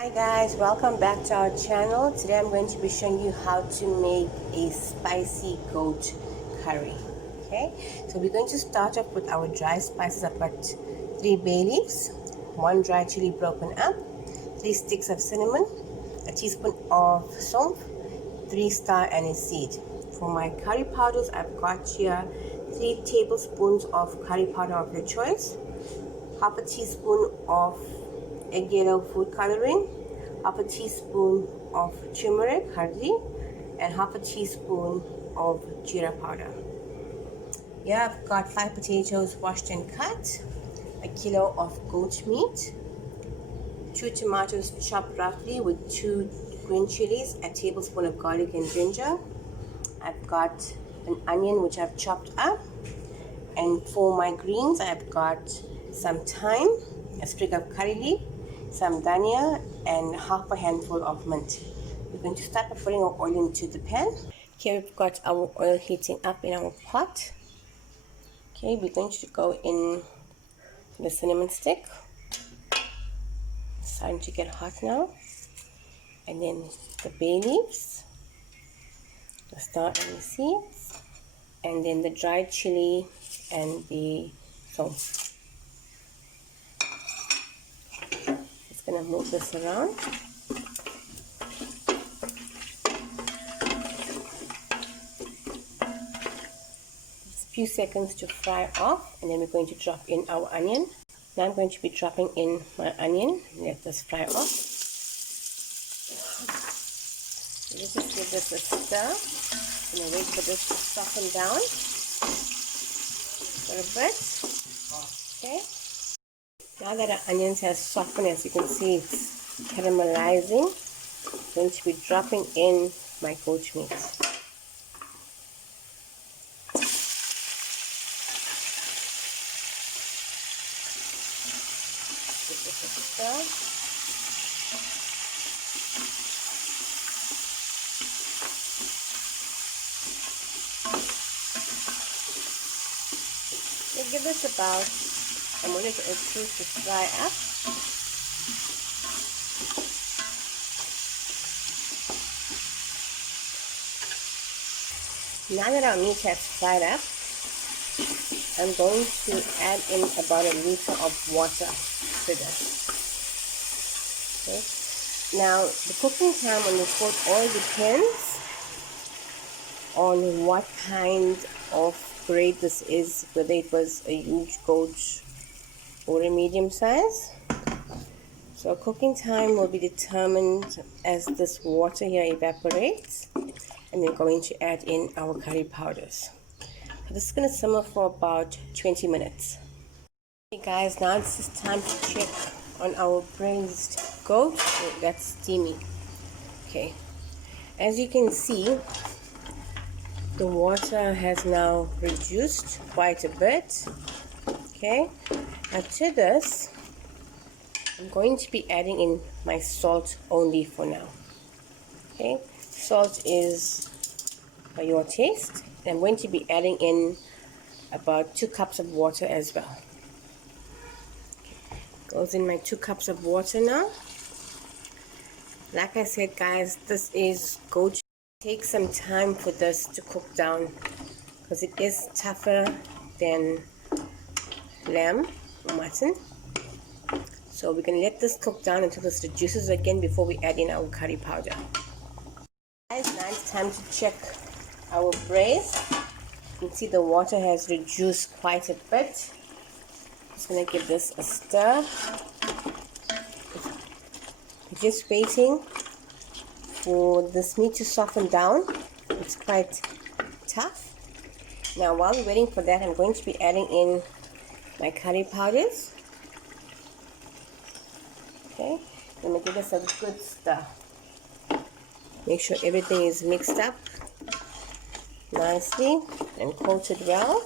Hi guys, welcome back to our channel. Today I'm going to be showing you how to make a spicy goat curry. Okay, so we're going to start off with our dry spices. I've got 3 bay leaves, 1 dry chili broken up, 3 sticks of cinnamon, a teaspoon of salt, 3 star anise seed. For my curry powders, I've got here 3 tablespoons of curry powder of your choice, half a teaspoon of egg yellow food coloring, half a teaspoon of turmeric, hardi, and half a teaspoon of jeera powder. Here I've got 5 potatoes washed and cut, a kilo of goat meat, 2 tomatoes chopped roughly with 2 green chilies, a tablespoon of garlic and ginger. I've got an onion which I've chopped up, and for my greens I've got some thyme, a sprig of curry leaf, some dhania, and half a handful of mint. We're going to start by putting our oil into the pan. Here we've got our oil heating up in our pot. Okay, we're going to go in the cinnamon stick. It's starting to get hot now. And then the bay leaves, the star anise seeds, and then the dried chili and the salt. Just gonna move this around. Few seconds to fry off, and then we're going to drop in our onion. Now I'm going to be dropping in my onion. Let this fry off. Let's just give this a stir. I'm going to wait for this to soften down for a bit. Okay. Now that our onions have softened, as you can see, it's caramelizing. I'm going to be dropping in my goat meat. Give this a stir. So give this about a minute or 2 to fry up. Now that our meat has fried up, I'm going to add in about a liter of water to this. Okay. Now the cooking time on this goat all depends on what kind of grade this is, whether it was a huge goat or a medium size. So cooking time will be determined as this water here evaporates, and we're going to add in our curry powders. So this is going to simmer for about 20 minutes. Okay guys, now it's just time to check on our braised goat. That's steamy. Okay, as you can see, the water has now reduced quite a bit. Okay, now to this I'm going to be adding in my salt only for now. Okay, salt is by your taste. I'm going to be adding in about 2 cups of water as well. Goes in my 2 cups of water now. Like I said guys, this is goat. Take some time for this to cook down because it is tougher than lamb or mutton. So we're going to let this cook down until this reduces again before we add in our curry powder. Guys, now it's time to check our braise. You can see the water has reduced quite a bit. Just going to give this a stir. Just waiting for this meat to soften down. It's quite tough. Now while we're waiting for that, I'm going to be adding in my curry powders. Okay, I'm going to give this a good stir. Make sure everything is mixed up nicely and coated well.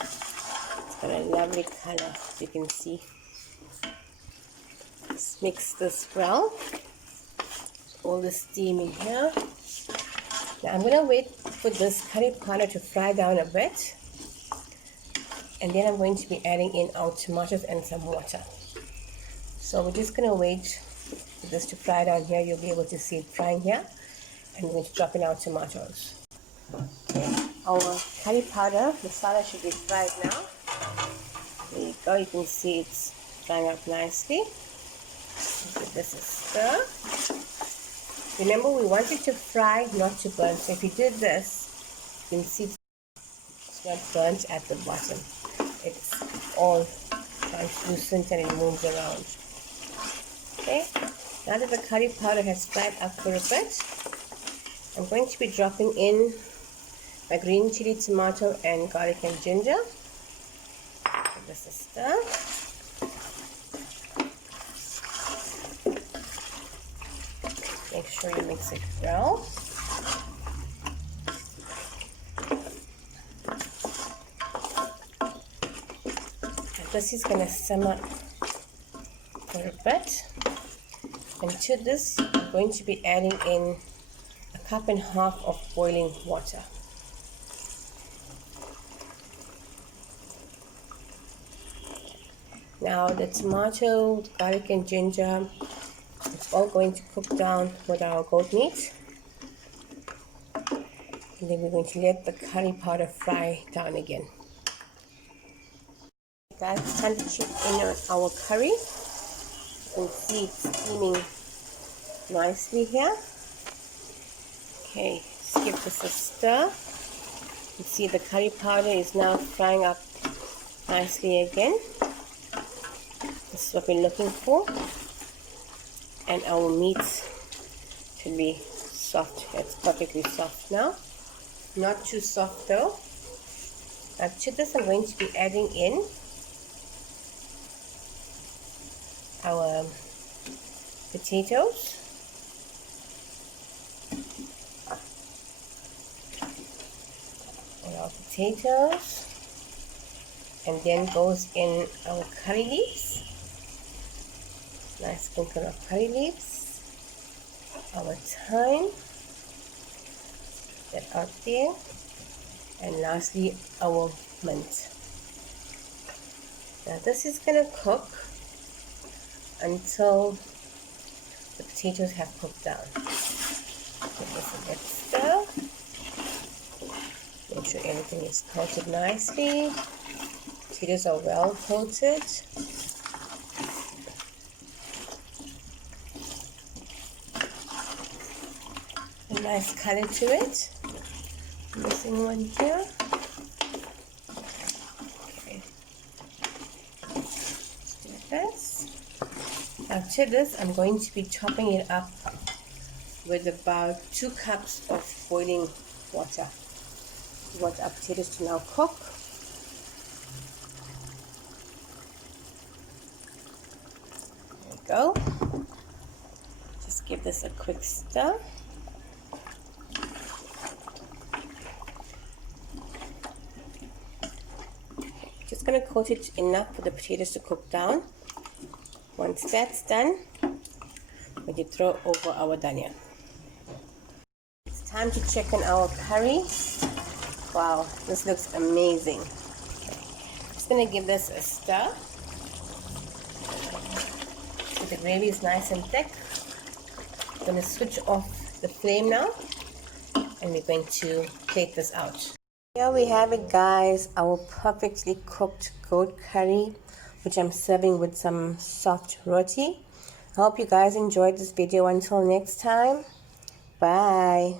It's got a lovely color, as you can see. Let's mix this well. All the steam in here. Now I'm going to wait for this curry powder to fry down a bit, and then I'm going to be adding in our tomatoes and some water. So we're just going to wait for this to fry down here. You'll be able to see it frying here. And we're going to drop in our tomatoes. Okay. Our curry powder masala should be fried now. There you go. You can see it's frying up nicely. Give this a stir. Remember, we want it to fry, not to burn. So if you did this, you can see it's not burnt at the bottom. It's all translucent and it moves around. Okay, now that the curry powder has fried up for a bit, I'm going to be dropping in my green chili, tomato, and garlic and ginger. Give this a stir. Make sure you mix it well. This is going to simmer for a bit, and to this I'm going to be adding in 1.5 cups of boiling water. Now the tomato, garlic and ginger, it's all going to cook down with our goat meat, and then we're going to let the curry powder fry down again. Guys, it's time to chip in our curry. You can see it's steaming nicely here. Okay, just give this a stir. You see the curry powder is now frying up nicely again. This is what we're looking for. And our meat should be soft. It's perfectly soft now. Not too soft though. Now to this I'm going to be adding in our potatoes. And our potatoes. And then goes in our curry leaves. Nice sprinkle of curry leaves. Our thyme. That out there. And lastly our mint. Now this is going to cook until the potatoes have cooked down. Give this a good stir. Make sure everything is coated nicely. Potatoes are well coated. A nice color to it. Missing one here. Okay. Let's do this. After this, I'm going to be chopping it up with about 2 cups of boiling water. We want our potatoes to now cook. There we go. Just give this a quick stir. Just going to coat it enough for the potatoes to cook down. Once that's done, we can throw over our dhania. It's time to check on our curry. Wow, this looks amazing. Okay. Just going to give this a stir. So the gravy is nice and thick. I'm going to switch off the flame now, and we're going to plate this out. Here we have it, guys, our perfectly cooked goat curry, which I'm serving with some soft roti. I hope you guys enjoyed this video. Until next time, bye.